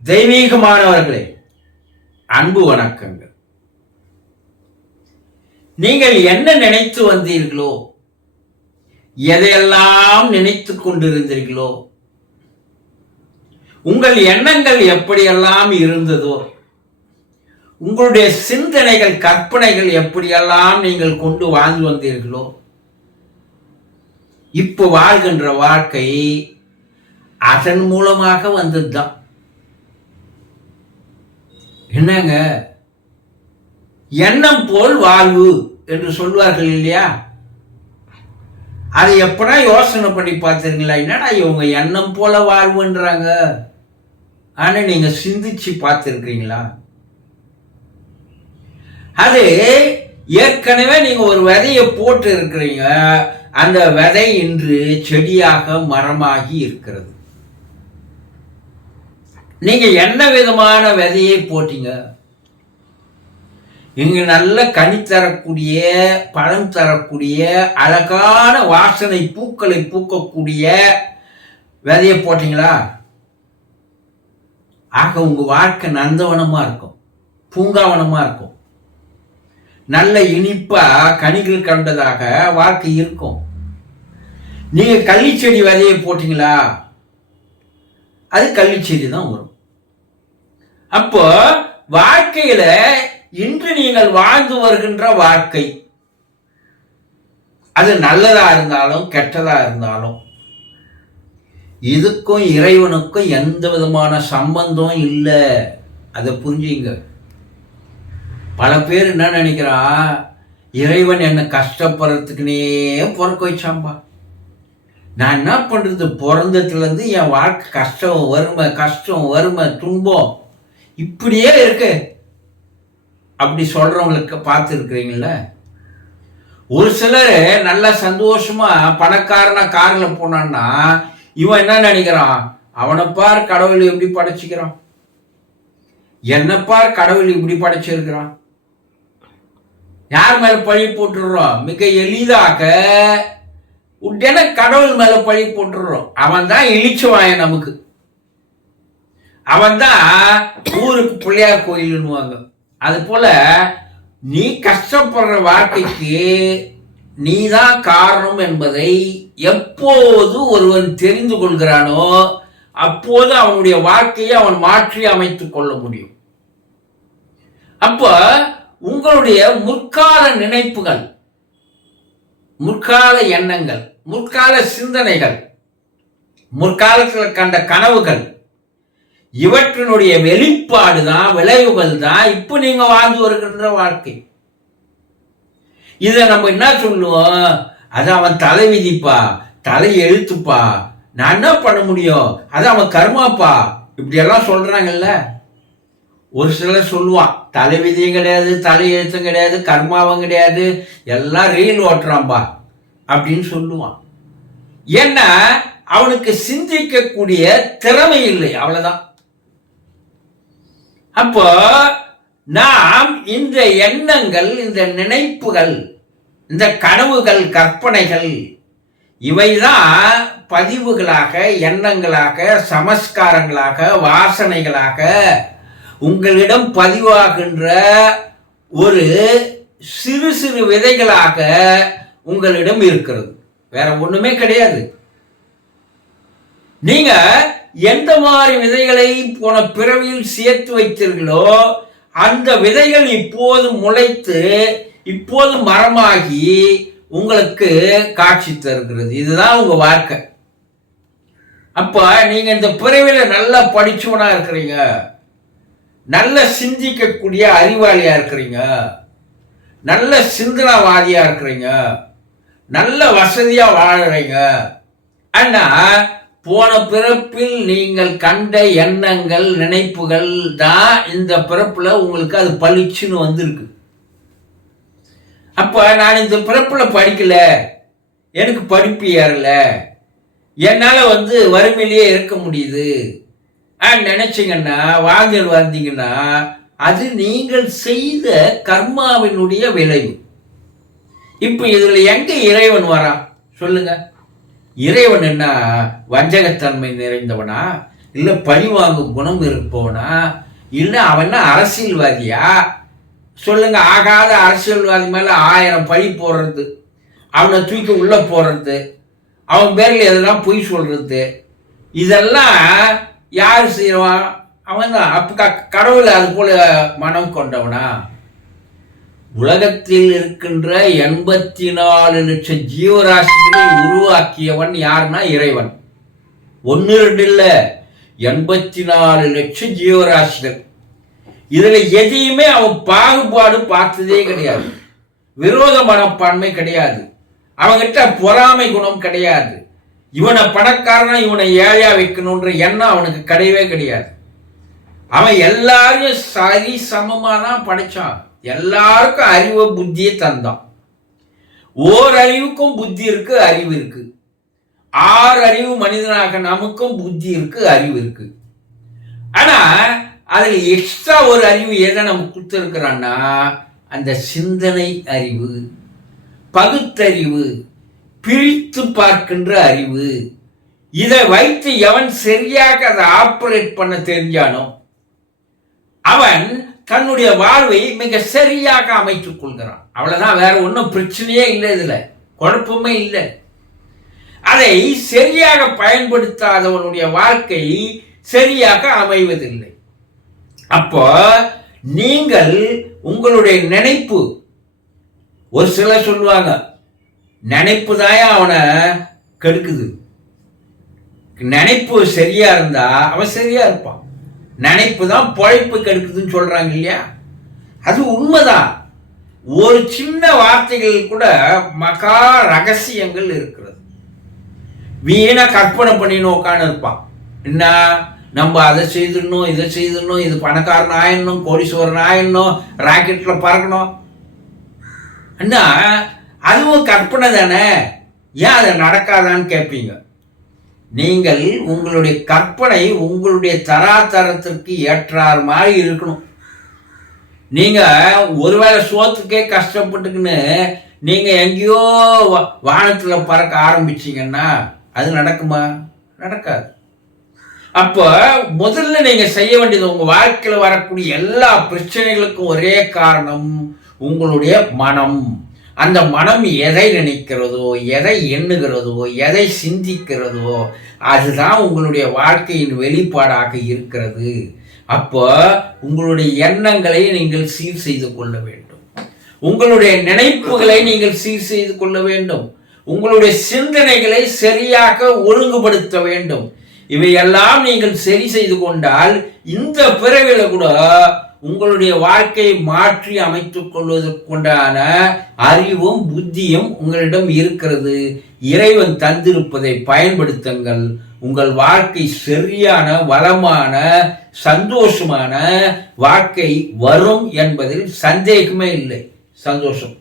தெய்வீகமானவர்களே அன்பு வணக்கங்கள். நீங்கள் என்ன நினைத்து வந்தீர்களோ எதையெல்லாம் நினைத்து கொண்டிருந்தீர்களோ உங்கள் எண்ணங்கள் எப்படியெல்லாம் இருந்ததோ உங்களுடைய சிந்தனைகள் கற்பனைகள் எப்படியெல்லாம் நீங்கள் கொண்டு வாழ்ந்து வந்தீர்களோ இப்போ வாழ்கின்ற வாழ்க்கை அதன் மூலமாக வந்ததுதான். என்னங்க? எண்ணம் போல் வாழ்வு என்று சொல்வார்கள் இல்லையா? அதை எப்படா யோசனை பண்ணி பார்த்துருங்களா என்னடா இவங்க எண்ணம் போல வாழ்வுன்றாங்க? ஆனால் நீங்கள் சிந்திச்சு பார்த்துருக்கீங்களா? அது ஏற்கனவே நீங்கள் ஒரு விதையை போட்டு இருக்கிறீங்க. அந்த விதை இன்று செடியாக மரமாகி இருக்கிறது. நீங்கள் என்ன விதமான விதையை போட்டீங்க? இங்கே நல்ல கனி தரக்கூடிய பழம் தரக்கூடிய அழகான வாசனை பூக்களை பூக்கக்கூடிய விதையை போட்டிங்களா? ஆக உங்கள் வாழ்க்கை நந்தவனமாக இருக்கும் பூங்காவனமாக இருக்கும். நல்ல இனிப்பாக கனிகள் கண்டதாக வாழ்க்கை இருக்கும். நீங்கள் கள்ளிச்செடி விதையை போட்டிங்களா? அது கல்வி செய்தி தான் வரும். அப்போ வாழ்க்கையில இன்று நீங்கள் வாழ்ந்து வருகின்ற வாழ்க்கை அது நல்லதா இருந்தாலும் கெட்டதா இருந்தாலும் இதுக்கும் இறைவனுக்கும் எந்த விதமான சம்பந்தம் இல்லை. அதை புரிஞ்சுங்க. பல பேர் என்ன நினைக்கிறா இறைவன் என்னை கஷ்டப்படுறதுக்குனே பிறக்க வச்சாம்பா நான் என்ன பண்ணுறது பிறந்ததுலேருந்து என் வாழ்க்கை கஷ்டம் வறுமை கஷ்டம் வறுமை துன்பம் இப்படியே இருக்கு. அப்படி சொல்கிறவங்களுக்கு பார்த்துருக்குறீங்கள ஒரு சிலர் நல்லா சந்தோஷமாக பணக்காரனா காரில் போனான்னா இவன் என்ன நினைக்கிறான்? அவனை பார் கடவுள் எப்படி படைச்சிக்கிறான்? என்ன பார் கடவுள் இப்படி படைச்சிருக்கிறான்? யார் மேலே பழி போட்டுடுறோம்? மிக எளிதாக உடனே கடவுள் மேல பழி போட்டுடுறோம் அவன் தான் இழிச்சுவாயன் நமக்கு. அவன் தான் ஊருக்கு பிள்ளையார் கோயில்னுவாங்க அது போல நீ கஷ்டப்படுற வாழ்க்கைக்கு நீதான் காரணம் என்பதை எப்போது ஒருவன் தெரிந்து கொள்கிறானோ அப்போது அவனுடைய வாழ்க்கையை அவன் மாற்றி அமைத்துக் கொள்ள முடியும். அப்போ உங்களுடைய முற்கால நினைப்புகள் முற்கால எண்ணங்கள் முற்கால சிந்தனைகள் முற்காலத்தில் கண்ட கனவுகள் இவற்றினுடைய வெளிப்பாடு தான் விளைவுகள் தான் இப்போ நீங்க வாழ்ந்து வருகின்ற வாழ்க்கை. இதை நம்ம என்ன சொல்லுவோம்? அது அவன் தலை விதிப்பா தலை எழுத்துப்பா. நான் என்ன பண்ண முடியும்? அது அவன் கர்மாப்பா. இப்படியெல்லாம் சொல்றாங்கல்ல. ஒரு சிலர் சொல்லுவான் தலை விதியும் கிடையாது தலை எழுத்தும் கிடையாது கர்மாவும் கிடையாது எல்லாம் ரீல் ஓட்டுறான்பா அப்படின்னு சொல்லுவான். ஏன்னா அவனுக்கு சிந்திக்கக்கூடிய திறமை இல்லை அவ்வளவுதான். அப்போ நாம் இந்த எண்ணங்கள் இந்த நினைப்புகள் இந்த கனவுகள் கற்பனைகள் இவைதான் பதிவுகளாக எண்ணங்களாக சமஸ்காரங்களாக வாசனைகளாக உங்களிடம் பதிவாகின்ற ஒரு சிறு சிறு விதைகளாக உங்களிடம் இருக்கிறது. வேற ஒண்ணுமே கிடையாது. நீங்க எந்த மாதிரி விதைகளை போன பிறவியில் சேர்த்து வைத்தீர்களோ அந்த விதைகள் இப்போது முளைத்து இப்போது மரமாகி உங்களுக்கு காட்சி தருகிறது. இதுதான் உங்க வாழ்க்கை. அப்ப நீங்க இந்த பிறவில நல்லா படிச்சவனா இருக்கிறீங்க. நல்ல சிந்திக்கக்கூடிய அறிவாளியா இருக்கிறீங்க. நல்ல சிந்தனவாதியா இருக்கிறீங்க. நல்ல வசதியா வாழறீங்க. ஆனால் போன பிறப்பில் நீங்கள் கண்ட எண்ணங்கள் நினைப்புகள் தான் இந்த பிறப்புல உங்களுக்கு அது பளிச்சுன்னு வந்திருக்கு. அப்ப நான் இந்த பிறப்புல படிக்கல. எனக்கு படிப்பு ஏறல. என்னால் வந்து வறுமையிலேயே இருக்க முடியுது. நினைச்சிங்கன்னா வாங்கல் வந்தீங்கன்னா அது நீங்கள் செய்த கர்மாவினுடைய விளைவு. இப்போ இதில் எங்கே இறைவன் வரான் சொல்லுங்க. இறைவன் என்ன? வஞ்சகத்தன்மை நிறைந்தவனா? இல்லை பழிவாங்கும் குணம் இருப்பவனா? இல்லை அவன் அரசியல்வாதியா? சொல்லுங்க. ஆகாத அரசியல்வாதி மேலே ஆயிரம் பழி போடுறது அவனை தூக்கி உள்ளே போடுறது அவன் பேரில் எதெல்லாம் பொய் சொல்கிறது இதெல்லாம் யார் செய்வான் அவன் தான் அப்ப க- கடவுள் அது போல மனம் கொண்டவனா? உலகத்தில் இருக்கின்ற எண்பத்தி நாலு லட்சம் ஜீவராசிகளை உருவாக்கியவன் யாருன்னா இறைவன். ஒன்று ரெண்டு இல்லை. எண்பத்தி நாலு லட்சம் ஜீவராசிகள். இதுல எதையுமே அவன் பாகுபாடு பார்த்ததே கிடையாது. விரோத மனப்பான்மை கிடையாது. அவன்கிட்ட பொறாமை குணம் கிடையாது. இவனை பணக்காரனா இவனை ஏழையா வைக்கணுன்ற எண்ணம் அவனுக்கு கிடையவே கிடையாது. அவன் எல்லாரையும் சரி சமமாக தான் படைச்சான். எல்லாருக்கும் அறிவு புத்தியை தந்தான். ஓர் அறிவுக்கும் புத்தி இருக்கு அறிவு இருக்கு. ஆறு அறிவு மனிதனாக நமக்கும் புத்தி இருக்கு அறிவு இருக்கு. ஆனா அதில் எக்ஸ்ட்ரா ஒரு அறிவு எதை நம்ம கொடுத்துருக்குறான்னா அந்த சிந்தனை அறிவு பகுத்தறிவு பிரித்து பார்க்கின்ற அறிவு. இதை வைத்து எவன் சரியாக அதை ஆப்ரேட் பண்ண தெரிஞ்சானோ அவன் தன்னுடைய வாழ்வை மிக சரியாக அமைத்துக் கொள்கிறான். அவ்வளவுதான் வேற ஒன்றும் பிரச்சனையே இல்லை இதுல. குழப்பமே இல்லை. அதை சரியாக பயன்படுத்தாதவனுடைய வாழ்க்கை சரியாக அமைவதில்லை. அப்போ நீங்கள் உங்களுடைய நினைப்பு. ஒரு சிலர் சொல்லுவாங்க நினைப்புதான் அவனை கெடுக்குது? நினைப்பு சரியா இருந்தா அவன் சரியா இருப்பான். நினைப்பு தான் பொழைப்பு கெடுக்குதுன்னு சொல்றாங்க இல்லையா? அது உண்மைதான். ஒரு சின்ன வார்த்தைகள் கூட மகா ரகசியங்கள் இருக்கிறது. வீணா கற்பனை பண்ணின்னு உட்காந்து இருப்பான். என்ன? நம்ம அதை செய்திடணும் இதை செய்திடணும் இது பணக்காரன் ஆயிடணும் கோடீஸ்வரன் ஆயிடணும் ராக்கெட்ல பறக்கணும். என்ன? அதுவும் கற்பனை தானே? ஏன் அது நடக்காதான்னு கேட்பீங்க நீங்கள் உங்களுடைய கற்பனை உங்களுடைய தராதரத்திற்கு ஏற்றார் மாதிரி இருக்கணும். நீங்கள் ஒருவேளை சோத்துக்கே கஷ்டப்பட்டுக்குன்னு நீங்கள் எங்கேயோ வா- பறக்க ஆரம்பிச்சீங்கன்னா அது நடக்குமா? நடக்காது. அப்போ முதல்ல நீங்கள் செய்ய வேண்டியது உங்கள் வாழ்க்கையில் வரக்கூடிய எல்லா பிரச்சனைகளுக்கும் ஒரே காரணம் உங்களுடைய மனம். அந்த மனம் எதை நினைக்கிறதோ எதை எண்ணுகிறதோ எதை சிந்திக்கிறதோ அதுதான் உங்களுடைய வாழ்க்கையின் வெளிப்பாடாக இருக்கிறது. அப்போ உங்களுடைய எண்ணங்களை நீங்கள் சீர் செய்து கொள்ள வேண்டும். உங்களுடைய நினைப்புகளை நீங்கள் சீர் செய்து கொள்ள வேண்டும். உங்களுடைய சிந்தனைகளை சரியாக ஒழுங்குபடுத்த வேண்டும். இவையெல்லாம் நீங்கள் சரி செய்து கொண்டால் இந்த பிறவில கூட உங்களுடைய வாழ்க்கையை மாற்றி அமைத்துக் கொள்வதற்குண்டான அறிவும் புத்தியும் உங்களிடம் இருக்கிறது. இறைவன் தந்திருப்பதை பயன்படுத்துங்கள். உங்கள் வாழ்க்கை சரியான வளமான சந்தோஷமான வாழ்க்கை வரும் என்பதில் சந்தேகமே இல்லை. சந்தோஷம்.